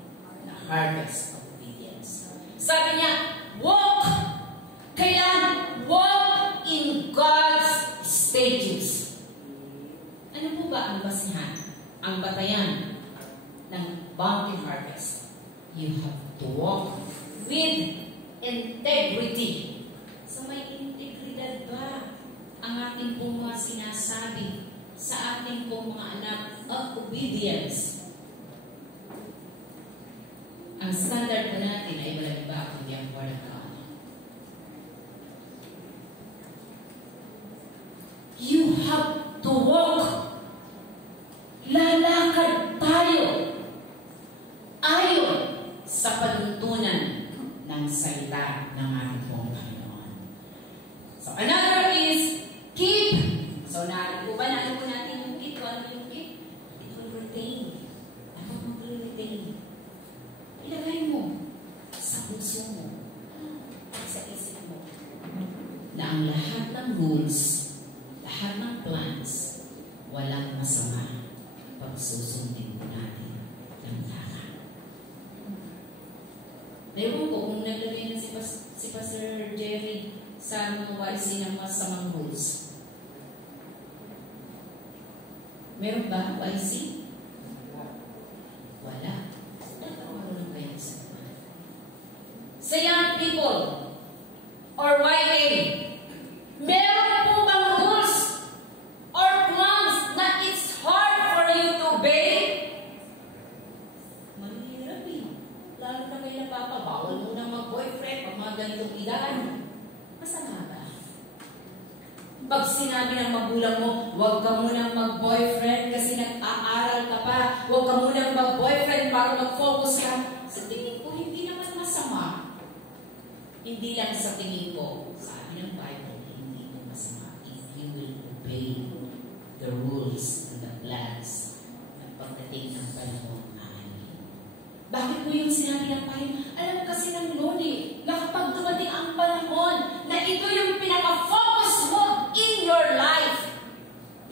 na harvest of obedience. Sabi niya, walk, kailangan walk in God's stages. Ano po ba ang basihan, ang batayan ng bounty harvest? You have to walk with integrity. So may integridad ba ang ating pong mga sinasabi sa ating pong mga anak of obedience. Ang standard po natin ay walang iba kundi ang Word of God. You have to walk. Lalakad tayo ayon sa panuntunan ng salita ng ating Panginoon. So, another is keep. So, naalala po natin yung keep? Ano yung keep? It will retain. Ano will retain? Ilagay mo sa puso mo, sa isip mo, na ang lahat ng rules, lahat ng plans, walang masama pag susundin mo natin ng tama. Ewan ko kung naglagay na si Pastor Jerry sa mga YC ng masamang rules. Meron ba YC? Wala. Sa young people or YA, meron po bang rules or plans na it's hard for you to obey? Mahirap eh. Lalo na kayo napapabawal mo na mag-boyfriend pag mga ganitong edad. Masama ba? Pag sinabi ng magulang mo, huwag ka munang mag-boyfriend kasi nag-aaral ka pa. Huwag ka munang mag-boyfriend para mag-focus ka. Sa tingin ko, hindi naman masama. Hindi lang sa tingin ko. Sabi ng Bible, hindi mo masama if you will obey the rules and the plans ng pagdating ng panahon na anin. Bakit po yung sinabi ng Panginoon? Alam kasi ng Lord na kapag dumating ang panahon na ito yung pinaka-focus mo in your life.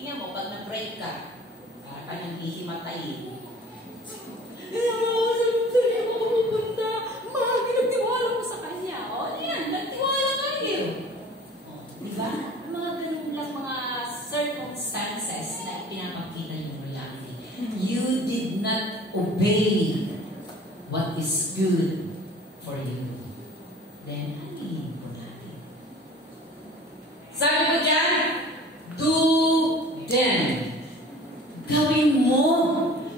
Tingnan mo, pag na-break ka, para ka nang hihimatay. Nagtiwala mo sa Kanya. O, yan, nagtiwala kayo. O, di ba? Mga ganun lang mga circumstances na pinapakita yung reality. You did not obey what is good for you. Then, ano po natin? Sabi ko dyan, do them. Gawin mo.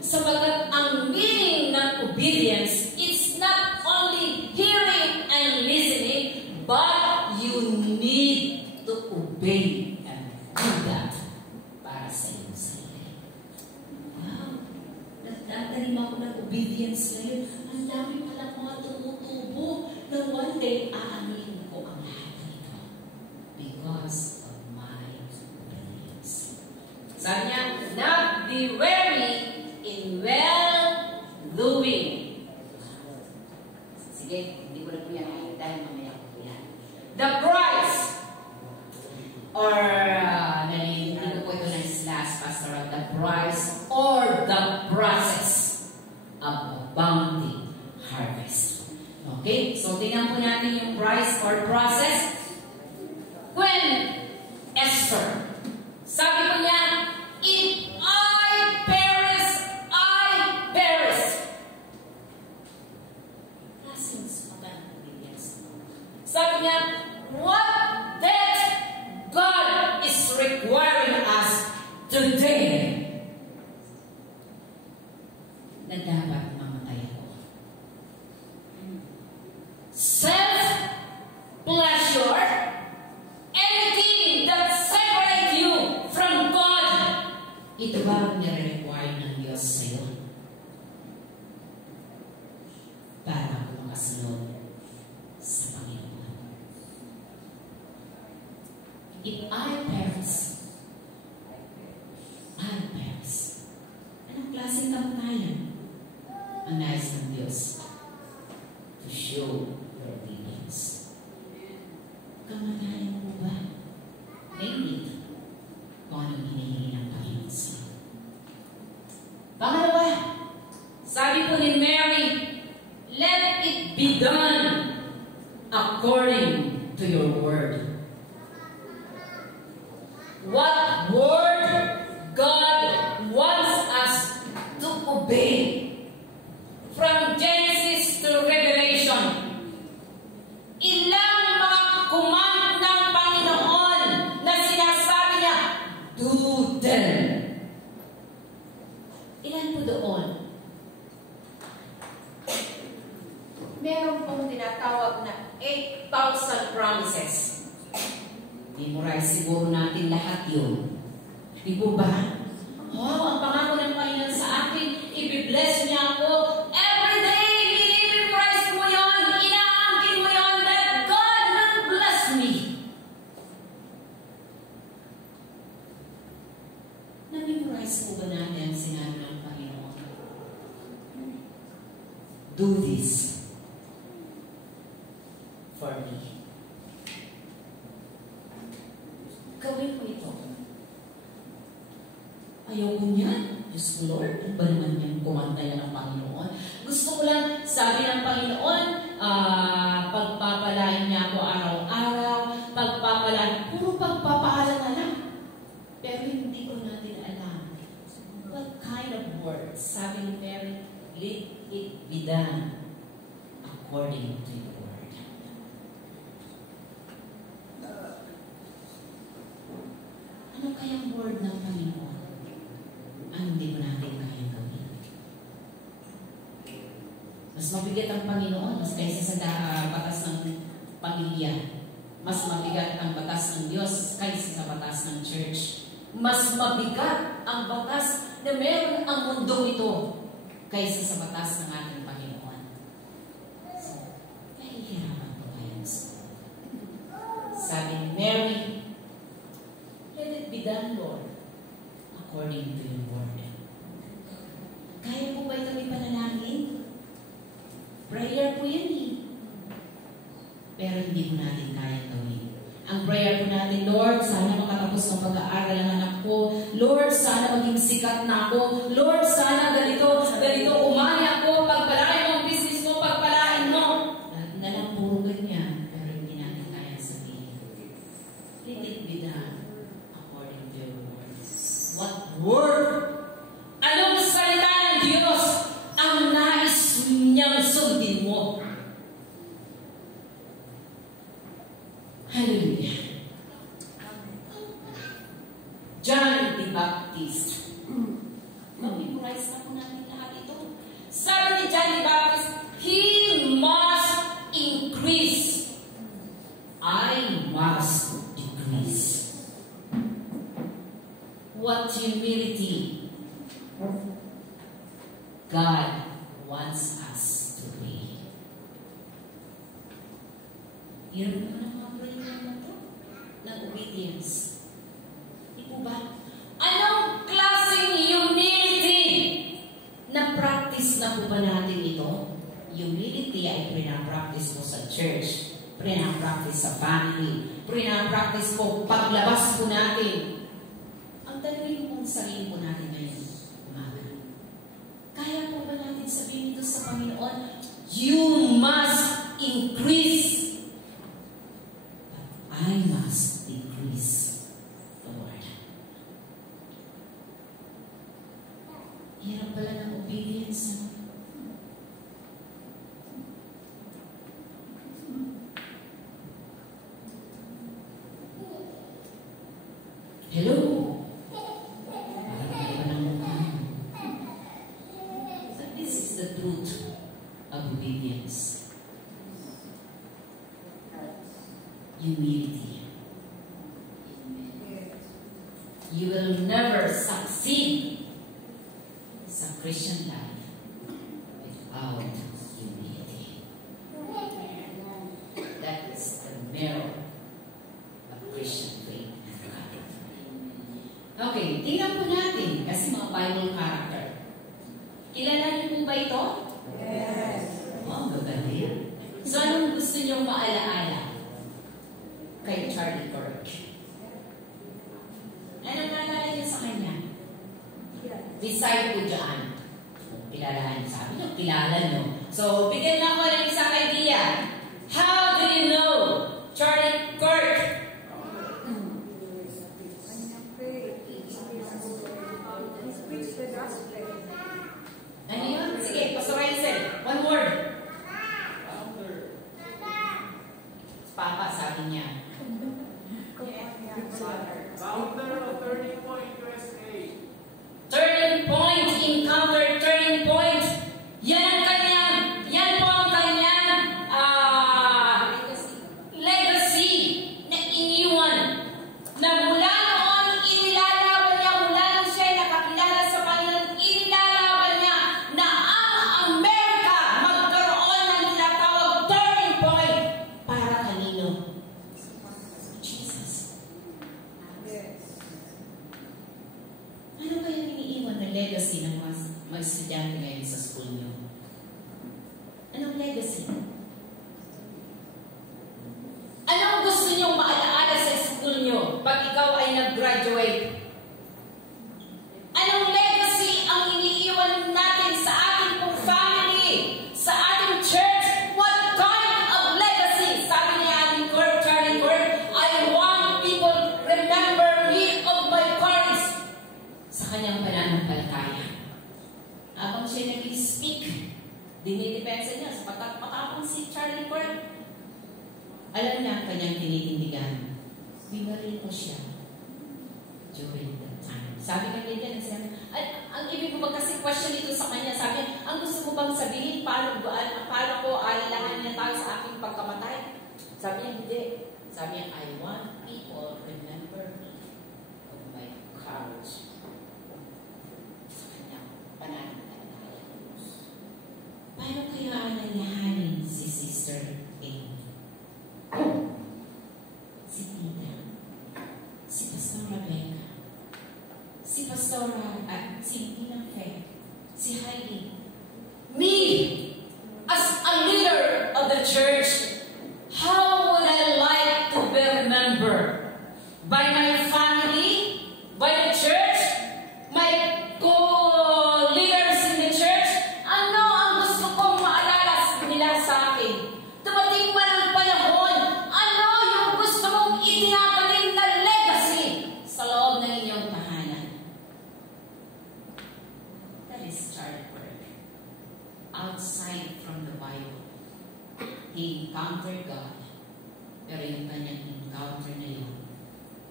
Sapagkat ang meaning ng obedience is not only hearing and listening, but you need to obey and do that para sa iyong sarili. Wow! Nagtatanim ako ng obedience ngayon. Ang dami palang mga tumutubo na one day aanin ko ang lahat nito because of my obedience. Sabi niya, not be weary in well-doing. Sige, hindi ko na po yan dahil mamaya ko po yan. The price or hindi ko po ito ng last pastoral, the price or the process of a bounty harvest. Okay? So, tingnan po natin yung price or process. When Esther, sabi ko niya, if I perish, sabi niya, what that God is requiring us today na dapat mamatay ako. Self-pleasure, anything that separates you from God, ito ba ang nire-require ng Diyos sa'yo? Para ako makasunod sa Panginoon. If I perish, anong klaseng kamatayan ang nais ng Diyos? To show your obedience. Kamatayan mo ba? Maybe kung anong hinihingi ng Panginoon sa'yo. Pangalawa, sabi po ni Mary, let it be done according to your word. What word God wants us to obey. From Genesis to Revelation, ilang mga command ng Panginoon na sinasabi niya, do them. Ilan po doon? Meron pong tinatawag na 8,000 promises. Memorize siguro natin lahat yun. Di po ba? Wow, ang pangako ng Panginoon sa akin, i-bless niya ako. Every day, i-memorize mo yun, inaangkin mo yun, that God will bless me. Na-memorize mo ba natin ang sinabi ng Panginoon? Do this for me. Gawin mo ito. Ayaw ko niyan. Diyos ko, Lord, ano ba naman yung kumanta yan ng Panginoon? Gusto ko lang, sabi ng Panginoon, pagpapalain niya ako araw-araw, puro pagpapaalam na lang. Pero hindi ko natin alam what kind of words. Sabi ni Mary, let it be done according to your word. Ano kayang word ng Panginoon? Ang hindi mo natin kayang gawin. Mas mabigat ang Panginoon mas kaysa sa batas ng pamilya. Mas mabigat ang batas ng Diyos kaysa sa batas ng church. Mas mabigat ang batas na meron ang mundo ito kaysa sa batas ng ating Panginoon. So, nahihirapan po tayo sa sabi ni Mary, let it be done, Lord, according to your word. Kaya po ba ito may panalangin? Prayer po yan eh. Pero hindi po natin kaya gawin. Ang prayer po natin, Lord, sana makatapos ng pag-aaral ang anak ko. Lord, sana maging sikat na ako. Lord, sana ganito, umani ako. Pagpalain mo ang business mo, pagpalain mo. Na lang puro ganyan. Pero hindi natin kaya sabihin. Let it be done according to your word. What word? Anong salita ng Diyos ang nais niyang sundin mo? Hallelujah. John the Baptist. Memorize na po natin lahat ito. Sabi ni John the Baptist, he must increase. I must decrease. What humility God wants us to be. Hirap naman ang mga prayer na ito ng obedience. Di po ba? Anong klaseng humility na practice na po ba natin ito? Humility ay pinapractice mo sa church, pinapractice sa family, pinapractice po paglabas po natin. Ang tanongin pong sarili po natin ngayon, umaga. Kaya po ba natin sabihin ito sa Panginoon, you must increase. I must decrease, Lord. Hirap pala ng obedience. Hello? So this is the truth of obedience. Humility. You will never succeed sa Christian life without humility. That is the mirror of Christian faith. Okay, tingnan po natin kasi mga Bible character. Kilala niyo po ba ito? Yes. Oh, magaling. So, anong gusto niyong maalaala kay Charlie Kirk? Anong naalala niyo sa kanya? Beside ko dyan. Kilala niyo. Sabi niyo, kilala niyo. So, bigyan niyo ako ng isang idea. How do you know Charlie Kirk? Preach the gospel. Ano yun? Sige, Pastor Raisel. One word. Papa, sabi niya. Founder of Turning Point USA. Turning Point in legacy ng mga estudyante ngayon sa school niyo? Anong legacy? Anong gusto niyong maalaala sa school niyo pag ikaw ay nag-graduate? Anong legacy ang iniiwan natin sa ating pong family, sa ating church? What kind of legacy? Sabi ni ating Charlie Kirk, I want people remember me of my courage. Sa kanyang pananampalataya. Habang siya nag-speak, dinidepensa niya sapagkat matapang si Charlie Kirk. Alam niya ang kanyang tinitindigan. Binaril ko siya during that time. Sabi ng Lydia, ang ibig ko kasi question ito sa kanya, sabi, ang gusto mo bang sabihin, paano ko alilangan niya tayo sa aking pagkamatay? Sabi niya, hindi. Sabi niya, I want people remember of my courage. Sa kanyang pananampalataya. Paano kaya alalahanin si Sister Amy? Si Tita, si Pastor Rebecca, si Pastora at si Tina Faye, si Heidi, me, as a leader of the church, how would I like to be remembered? By my family? By the church? My co-leaders in the church? Ano ang gusto kong maalala nila sa akin? Dumating man ang panahon, ano yung gusto mong itinatanim na legacy sa loob ng inyong tahanan? That is Charlie Kirk. Outside from the Bible, he encountered God. Pero yung kanyang encounter na yun,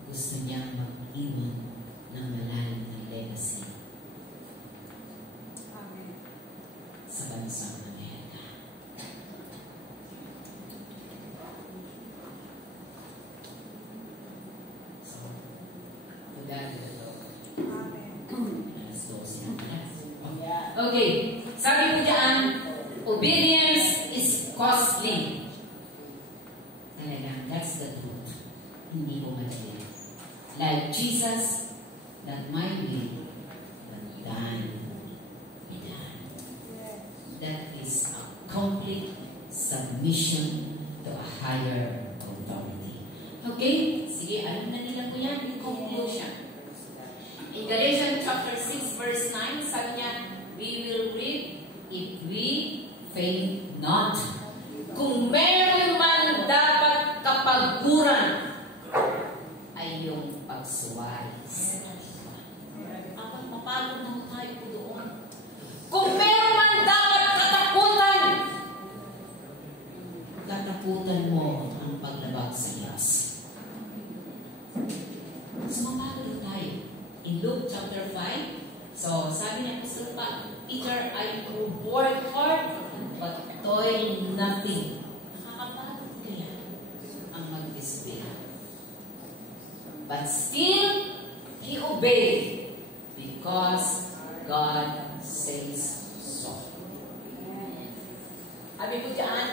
gusto niyang mag-iwan ng malalim na legacy Amen. sa bansang Amerika. So, to God be the glory. Amen. Alas 12 na pala. Okay, sabi ko dyan, obedience is costly. Talaga, that's the truth. Hindi ko madali. Like Jesus, that my will, but thine be done. Yes. That is a complete submission to a higher authority. Okay? Sige, alam na nila ko yan. In conclusion. In Galatians chapter 6 verse 9, sabi niya, we will reap if we faint not. Kung meron man dapat kapaguran, ay yung pagsuway. Apat mapagod na tayo po doon. Kung meron man dapat katakutan, katakutan mo ang paglabag sa Diyos. So mapagod tayo. In Luke chapter 5, so sabi niya, Peter, I work hard, but toil nothing. Nakakapagod kaya ang mag-disobey. But still, he obeyed because God says so. Sabi ko dyan,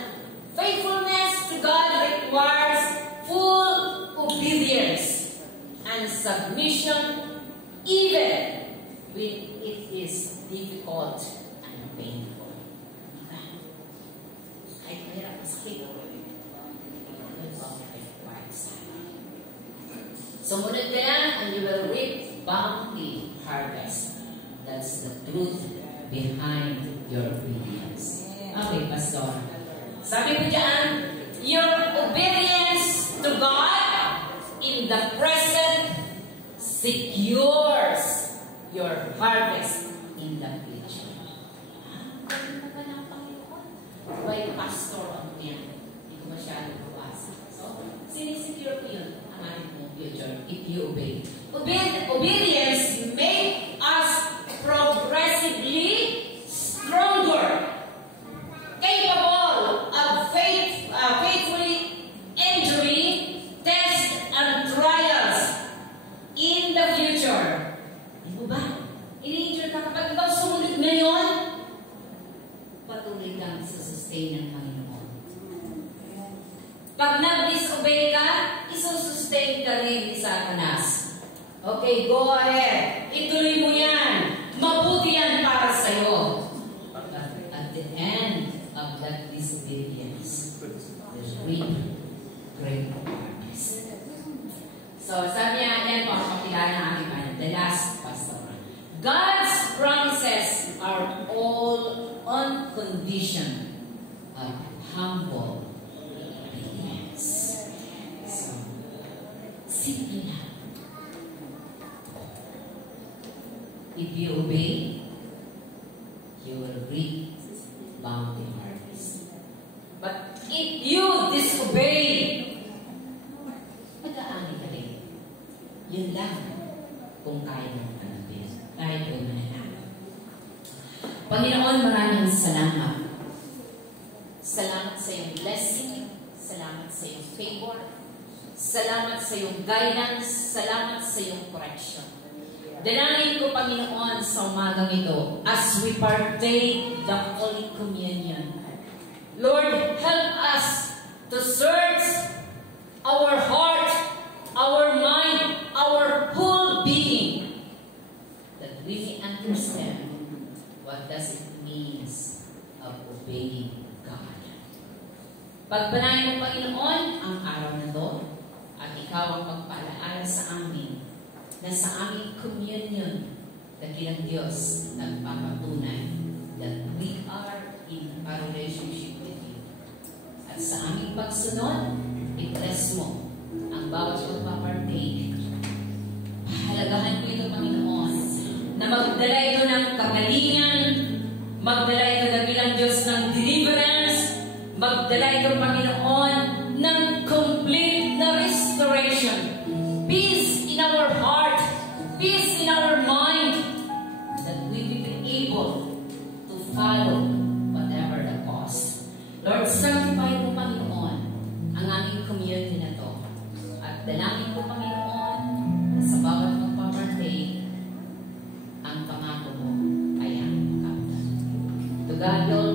faithfulness to God requires full obedience and submission even when it is difficult and painful. Kahit mahirap masakit. Sumunod ka yan and you will reap bounty harvest. That's the truth behind your obedience. Okay, Pastor. Sabi ko dyan, your obedience to God in the present secures your harvest in the future. Ganun na ba ng Panginoon? By Pastor ang yan. Hindi ko masyadong babasa. So, sinisecure ko yun ang ating future if you obey. Obedience make us progressively stronger, capable of faithfully enduring tests and trials in the future. Di ba? I-endure ka kapag ikaw sumunod ngayon, patuloy kang susustain ng Panginoon. Pag nag-disobey ka, isusustain ka rin ni Satanas. Okay, go ahead. Ituloy mo yan. Mabuti yan para sa'yo. But at the end of that disobedience, there's reap great harvest. So, sabi niya, yan po ang pakilala ng aking man. The last pastor. God's promises are all on condition of humble obedience. So, simple lang. If you obey, you will reap bounty harvest. But if you disobey, mag-aani ka rin. Yun lang kung kaya mong tanapin. Kahit kung mananalo. Panginoon, maraming salamat. Salamat sa iyong blessing. Salamat sa iyong favor. Salamat sa iyong guidance. Salamat sa iyong correction. Dalangin ko, Panginoon, sa umagang ito, as we partake the Holy Communion. Lord, help us to search our heart, our mind, our whole being, that we may understand what does it means of obeying God. Pagpalain mo, Panginoon, ang araw na ito, at ikaw ang pagpalaala sa amin, na sa aming communion, dakilang Diyos nagpapatunay that we are in a relationship with you. At sa aming pagsunod, i-bless mo ang bawat magpapartake. Pahalagahan mo ito, Panginoon, na magdala ito ng kagalingan, magdala ito na bilang Diyos ng deliverance, magdala ito, Panginoon, ng complete na restoration. Peace in our heart, peace in our mind, that we will be able to follow whatever the cost. Lord, sanctify mo, Panginoon, ang aming community na to. At dalangin ko, Panginoon, na sa bawat magpapartake, ang pangako mo ay ang makamtan. To God, Lord,